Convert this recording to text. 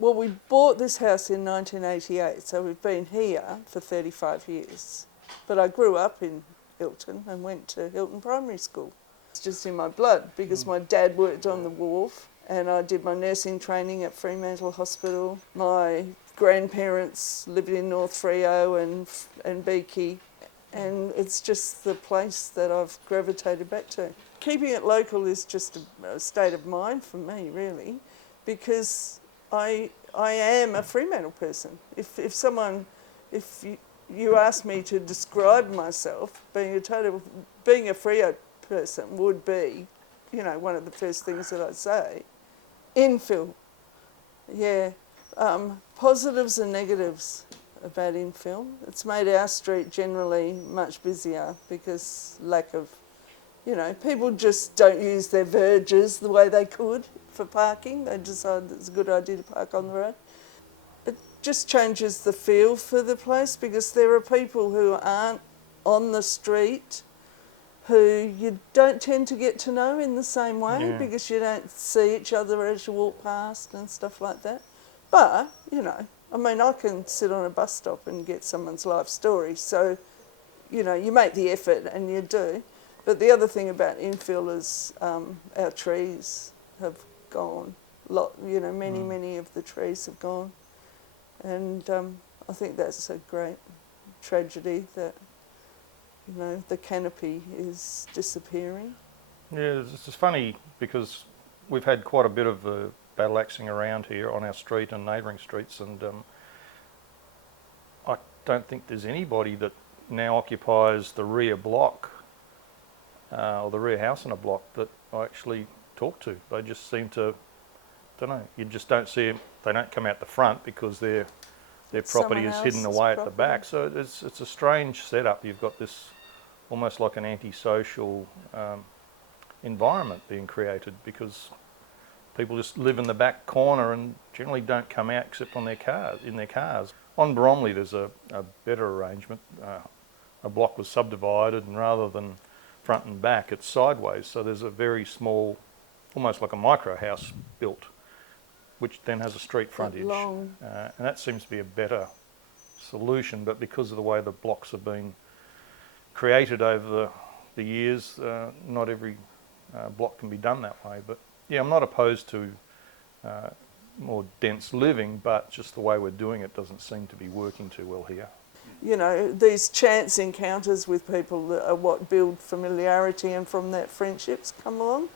Well, we bought this house in 1988, so we've been here for 35 years. But I grew up in Hilton and went to Hilton Primary School. It's just in my blood because my dad worked on the wharf and I did my nursing training at Fremantle Hospital. My grandparents lived in North Freo and Beaky, and it's just the place that I've gravitated back to. Keeping it local is just a state of mind for me, really, because I am a Fremantle person. If you ask me to describe myself, being a Freo person would be, one of the first things that I'd say. Infill, yeah. Positives and negatives about infill. It's made our street generally much busier because lack of, people just don't use their verges the way they could for parking. They decide it's a good idea to park on the road. It just changes the feel for the place because there are people who aren't on the street who you don't tend to get to know in the same way because you don't see each other as you walk past and stuff like that. But, I can sit on a bus stop and get someone's life story. So, you make the effort and you do. But the other thing about infill is our trees have gone. Many of the trees have gone. And I think that's a great tragedy that, the canopy is disappearing. Yeah, it's just funny because we've had quite a bit of battle axing around here on our street and neighbouring streets, and I don't think there's anybody that now occupies the rear block or the rear house in a block that I actually talk to. They just seem to, you just don't see them. They don't come out the front because their property is hidden away at the back. So it's a strange setup. You've got this almost like an antisocial environment being created because people just live in the back corner and generally don't come out except in their cars. On Bromley there's a better arrangement. A block was subdivided and rather than front and back it's sideways, so there's a very small, almost like a micro house built, which then has a street frontage. And that seems to be a better solution, but because of the way the blocks have been created over the years, not every block can be done that way. But yeah, I'm not opposed to more dense living, but just the way we're doing it doesn't seem to be working too well here. These chance encounters with people are what build familiarity, and from that friendships come along.